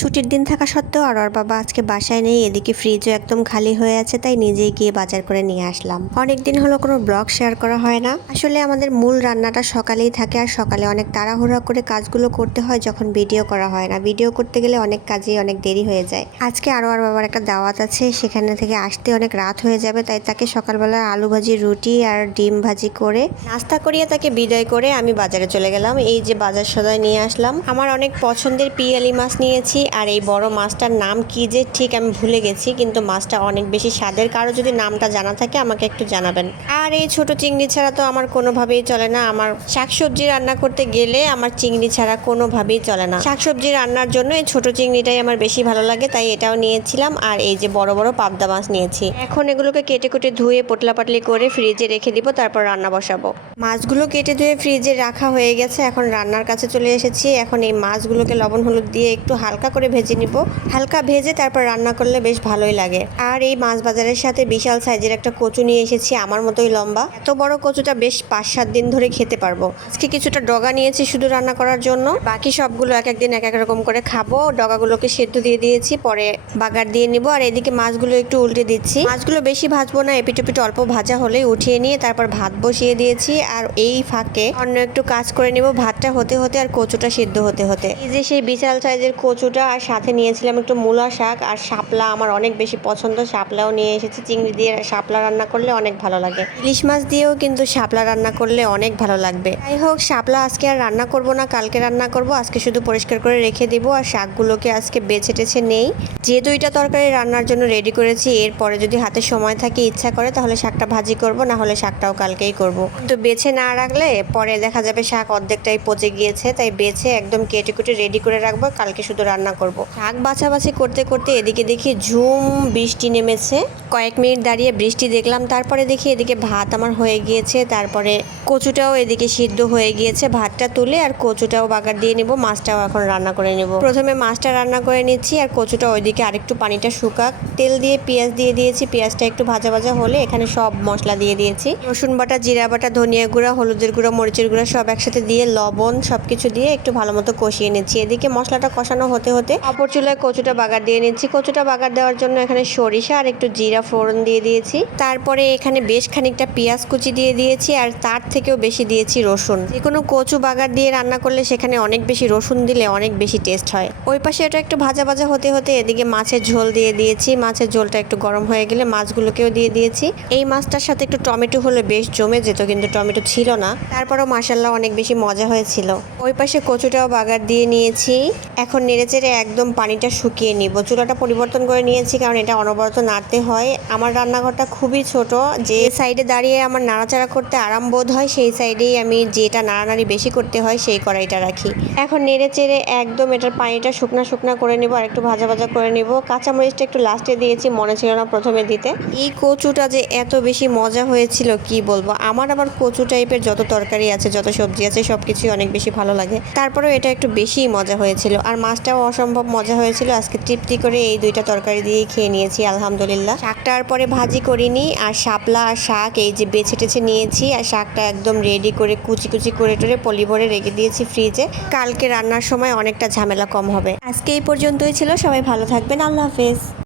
ছুটির দিন থাকা সত্ত্বেও আর বাবা আজকে বাসায় নেই। এদিকে ফ্রিজও একদম খালি হয়ে আছে, তাই নিজেই গিয়ে বাজার করে নিয়ে আসলাম। অনেকদিন হলো কোনো ব্লগ শেয়ার করা হয় না। আসলে আমাদের মূল রান্নাটা সকালেই থাকে, আর সকালে অনেক তাড়াহুড়া করে কাজগুলো করতে হয় যখন ভিডিও করা হয় না। ভিডিও করতে গেলে অনেক কাজেই অনেক দেরি হয়ে যায়। আজকে আর বাবার একটা দাওয়াত আছে, সেখানে থেকে আসতে অনেক রাত হয়ে যাবে, তাই তাকে সকালবেলা আলু ভাজি, রুটি আর ডিম ভাজি করে নাস্তা করিয়ে তাকে বিদায় করে আমি বাজারে চলে গেলাম। এই যে বাজার সদাই নিয়ে আসলাম। আমার অনেক পছন্দের পিয়ালি মাছ নিয়েছি, আর এই বড় মাছটার নাম কি যে ঠিক আমি ভুলে গেছি, কিন্তু মাছটা অনেক বেশি স্বাদের। কারো যদি নামটা জানা থাকে আমাকে একটু জানাবেন। আর এই ছোট চিংড়ি ছাড়া তো আমার কোনোভাবেই চলে না। আমার শাকসবজি রান্না করতে গেলে আমার চিংড়ি ছাড়া কোনোভাবেই চলে না। শাকসবজি রান্নার জন্য এই ছোট চিংড়িটাই আমার বেশি ভালো লাগে, তাই এটাও নিয়েছিলাম। আর এই যে বড় বড় পাবদা মাছ নিয়েছি। এখন এগুলোকে কেটে কেটে ধুয়ে পোটলা পাটলি করে ফ্রিজে রেখে দিব, তারপর রান্না বসাবো। মাছগুলো কেটে ধুয়ে ফ্রিজে রাখা হয়ে গেছে, এখন রান্নার কাছে চলে এসেছি। এখন এই মাছগুলোকে লবণ হলুদ দিয়ে একটু হালকা করে ভেজে নিব। হালকা ভেজে তারপর রান্না করলে বেশ ভালোই লাগে। আর এই মাছ বাজারের সাথে বিশাল সাইজের একটা কচু নিয়ে এসেছি, আমার মতোই লম্বা। এত বড় কচুটা বেশ 5-7 দিন ধরে খেতে পারবো। আজকে কিছুটা ডগা নিয়েছি শুধু রান্না করার জন্য, বাকি সবগুলো এক একদিন এক এক রকম করে খাবো। ডগাগুলোকে সেদ্ধ দিয়ে দিয়েছি, পরে বাগার দিয়ে নিব। আর এদিকে মাছগুলো একটু উল্টে দিচ্ছি। মাছগুলো বেশি ভাজবো না, এপিট অল্প ভাজা হলেই উঠিয়ে নিয়ে তারপর ভাত বসিয়ে দিয়েছি। আর এই ফাঁকে অন্য একটু কাজ করে নিব, ভাতটা হতে হতে আর কচুটা সিদ্ধ হতে হতে। এই যে সেই বিশাল সাইজের কচুটা, আর সাথে নিয়েছিলাম একটু মূলা শাক আর শাপলা। আমার অনেক বেশি পছন্দ, শাপলাও নিয়ে এসেছি। চিংড়ি দিয়ে শাপলা রান্না করলে অনেক ভালো লাগে। ইলিশ মাছ দিয়েও কিন্তু শাপলা রান্না করলে অনেক ভালো লাগবে। যাই হোক, শাপলা আজকে আর রান্না করব না, কালকে রান্না করব। আজকে শুধু পরিষ্কার করে রেখে দিব। আর শাকগুলোকে আজকে বেছে টেছে নেই। যে দুইটা তরকারি রান্নার জন্য রেডি করেছি, এরপরে যদি হাতে সময় থাকে, ইচ্ছা করে, তাহলে শাকটা ভাজি করব, না হলে শাকটাও কালকেই করব। কিন্তু বেছে না রাখলে পরে দেখা যাবে শাক অর্ধেকটাই পচে গিয়েছে, তাই বেছে একদম কেটে কুটে রেডি করে রাখবো, কালকে শুধু রান্না করব। শাক বাছাবাছি করতে করতে এদিকে দেখি ঝুম বৃষ্টি নেমেছে। কয়েক মিনিট দাঁড়িয়ে বৃষ্টি দেখলাম, তারপরে দেখি এদিকে ভাত আমার হয়ে গিয়েছে। তারপরে কচুটাও এদিকে সিদ্ধ হয়ে গিয়েছে। ভাতটা তুলে আর কচুটাও বাগার দিয়ে নিব, মাছটাও এখন রান্না করে নিব। প্রথমে মাছটা রান্না করে নিচ্ছি, আর কচুটা ওইদিকে আরেকটু পানিটা শুকাক। তেল দিয়ে পেঁয়াজ দিয়ে দিয়েছি, পেঁয়াজটা একটু ভাজা ভাজা হলে এখানে সব মশলা দিয়ে দিয়েছি। রসুন বাটা, জিরা বাটা, ধনিয়া গুঁড়া, হলুদের গুঁড়া, মরিচের গুঁড়া সব একসাথে দিয়ে লবণ সবকিছু দিয়ে একটু ভালো মতো কষিয়ে নিচ্ছি। এদিকে মশলাটা কষানো হতে হতে অপর চুলায় কচুটা বাগার দিয়ে নিচ্ছি। কচুটা বাগার দেওয়ার জন্য এখানে সরিষা আর একটু জিরা ফোড়ন দিয়ে দিয়েছি। তারপরে এখানে বেশ খানিকটা পেঁয়াজ কুচি দিয়ে দিয়েছি, আর তার থেকেও বেশি দিয়েছি রসুন। যে কোনো কচু বাগার দিয়ে রান্না করলে সেখানে অনেক বেশি রসুন দিলে অনেক বেশি টেস্ট হয়। ওই পাশে এটা একটু ভাজা ভাজা হতে হতে এদিকে মাছের ঝোল দিয়ে দিয়েছি। মাছের ঝোলটা একটু গরম হয়ে গেলে মাছগুলোকেও দিয়ে দিয়েছি। এই মাছটার সাথে একটু টমেটো হলে বেশ জমে যেত, কিন্তু টমেটো ছিল না। তারপরও মাশাআল্লাহ অনেক বেশি মজা হয়েছিল। ওই পাশে কচুটাও বাগার দিয়ে নিয়েছি। এখন নেড়েচেড়ে একদম পানিটা শুকিয়ে নিব। চুলাটা পরিবর্তন করে নিয়েছি, কারণ এটা অনবরত নাড়তে হয়। আমার রান্নাঘরটা খুবই ছোট, যে সাইডে দাঁড়িয়ে আমার নাড়াচাড়া করতে আরাম বোধ হয়, সেই সাইডেই আমি যেটা নাড়ানাড়ি বেশি করতে হয় সেই কড়াইটা রাখি। এখন নেড়েচেড়ে একদম এটার পানিটা শুকনা শুকনা করে নিব, আর একটু ভাজা ভাজা করে নিব। কাঁচামরিচটা একটু লাস্টে দিয়েছি, মনে ছিল না প্রথমে দিতে। এই কচুটা যে এত বেশি মজা হয়েছিল কি বলবো। আমার আবার কচু টাইপের যত তরকারি আছে, যত সবজি আছে, সবকিছুই অনেক বেশি ভালো লাগে। তারপরেও এটা একটু বেশিই মজা হয়েছিল। আর মাছটাও অসম্ভব মজা হয়েছিল। আজকে তৃপ্তি করে এই দুইটা তরকারি দিয়েই খেয়ে নিয়েছি আলহামদুলিল্লাহ। শাকটা আর পরে ভাজি করিনি। আর শাপলা আর শাক এই যে বেছে টেছে নিয়েছি, আর শাকটা একদম রেডি করে কুচি কুচি করে টরে পলি ভরে রেখে দিয়েছি ফ্রিজে। কালকে রান্নার সময় অনেকটা ঝামেলা কম হবে। আজকে এই পর্যন্তই ছিল। সবাই ভালো থাকবেন। আল্লাহ হাফেজ।